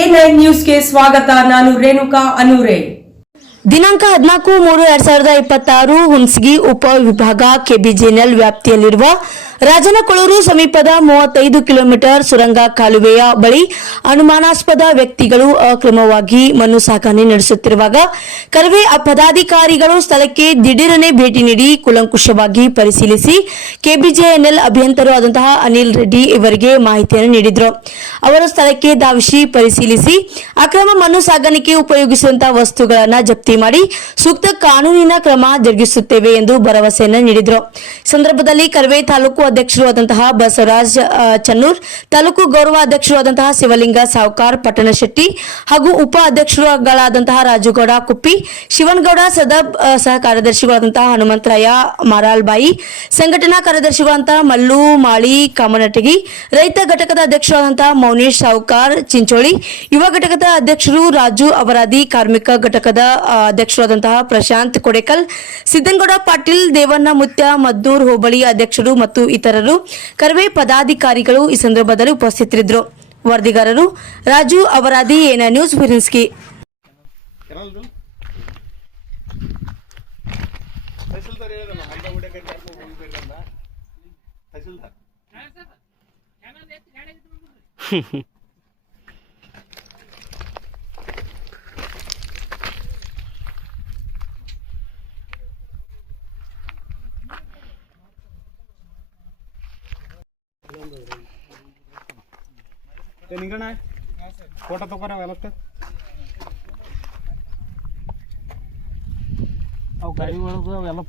A9 ನ್ಯೂಸ್ಗೆ ಸ್ವಾಗತ. ನಾನು ರೇಣುಕಾ ಅನೂರೆ. ದಿನಾಂಕ 14-3-2026 ಹುಣಸಗಿ ಉಪ ವಿಭಾಗ ಕೆಬಿಜೆಎನ್ಎಲ್ ವ್ಯಾಪ್ತಿಯಲ್ಲಿರುವ ರಾಜನಕೊಳೂರು ಸಮೀಪದ 35 ಕಿಲೋಮೀಟರ್ ಸುರಂಗ ಕಾಲುವೆಯ ಬಳಿ ಅನುಮಾನಾಸ್ಪದ ವ್ಯಕ್ತಿಗಳು ಅಕ್ರಮವಾಗಿ ಮಣ್ಣು ಸಾಗಣೆ ನಡೆಸುತ್ತಿರುವಾಗ ಕರವೇ ಪದಾಧಿಕಾರಿಗಳು ಸ್ಥಳಕ್ಕೆ ದಿಢೀರನೆ ಭೇಟಿ ನೀಡಿ ಕೂಲಂಕುಷವಾಗಿ ಪರಿಶೀಲಿಸಿ ಕೆಬಿಜೆಎನ್ಎಲ್ ಅಭಿಯಂತರು ಆದಂತಹ ಅನಿಲ್ ರೆಡ್ಡಿ ಇವರಿಗೆ ಮಾಹಿತಿಯನ್ನು ನೀಡಿದರು. ಅವರು ಸ್ಥಳಕ್ಕೆ ಧಾವಿಸಿ ಪರಿಶೀಲಿಸಿ ಅಕ್ರಮ ಮಣ್ಣು ಸಾಗಾಣಿಕೆ ಉಪಯೋಗಿಸುವಂತಹ ವಸ್ತುಗಳನ್ನು ಜಪ್ತಿ ಮಾಡಿ ಸೂಕ್ತ ಕಾನೂನಿನ ಕ್ರಮ ಜರುಗಿಸುತ್ತೇವೆ ಎಂದು ಭರವಸೆಯನ್ನು ನೀಡಿದರು. ಸಂದರ್ಭದಲ್ಲಿ ಕರವೇ ತಾಲೂಕು ಅಧ್ಯಕ್ಷರು ಆದಂತಹ ಬಸವರಾಜ್ ಚನ್ನೂರ್, ತಾಲೂಕು ಗೌರವ ಅಧ್ಯಕ್ಷರು ಆದಂತಹ ಶಿವಲಿಂಗ ಸಾವ್ಕಾರ್ ಪಟ್ಟಣಶೆಟ್ಟಿ ಹಾಗೂ ಉಪ ಅಧ್ಯಕ್ಷರುಗಳಾದಂತಹ ರಾಜುಗೌಡ ಕುಪ್ಪಿ, ಶಿವನಗೌಡ ಸದಬ್, ಸಹ ಕಾರ್ಯದರ್ಶಿಗಳಾದಂತಹ ಹನುಮಂತರಾಯ ಮಾರಾಲ್ಬಾಯಿ, ಸಂಘಟನಾ ಕಾರ್ಯದರ್ಶಿಗಳಾದಂತಹ ಮಲ್ಲು ಮಾಳಿ ಕಾಮನಟಗಿ, ರೈತ ಘಟಕದ ಅಧ್ಯಕ್ಷರಾದಂತಹ ಮೌನೇಶ್ ಸಾವ್ಕಾರ್ ಚಿಂಚೋಳಿ, ಯುವ ಘಟಕದ ಅಧ್ಯಕ್ಷರು ರಾಜು ಅವರಾದಿ, ಕಾರ್ಮಿಕ ಘಟಕದ ಅಧ್ಯಕ್ಷರಾದಂತಹ ಪ್ರಶಾಂತ್ ಕೊಡೆಕಲ್, ಸಿದ್ದನಗೌಡ ಪಾಟೀಲ್, ದೇವಣ್ಣ ಮುತ್ಯ, ಮದ್ದೂರ್ ಹೋಬಳಿ ಅಧ್ಯಕ್ಷರು ಮತ್ತು ಇತರರು ಕರವೇ ಪದಾಧಿಕಾರಿಗಳು ಈ ಸಂದರ್ಭದಲ್ಲಿ ಉಪಸ್ಥಿತರಿದ್ದರು. ವರದಿಗಾರರು ರಾಜು ಅವರಾದಿ, A9 news, Hunasagi. Ninganna photo ತಗೋರ ಅವೆಲ್ಲ ಅವು ಗಾಡಿ ಒಳಗೆ ಅವೆಲ್ಲ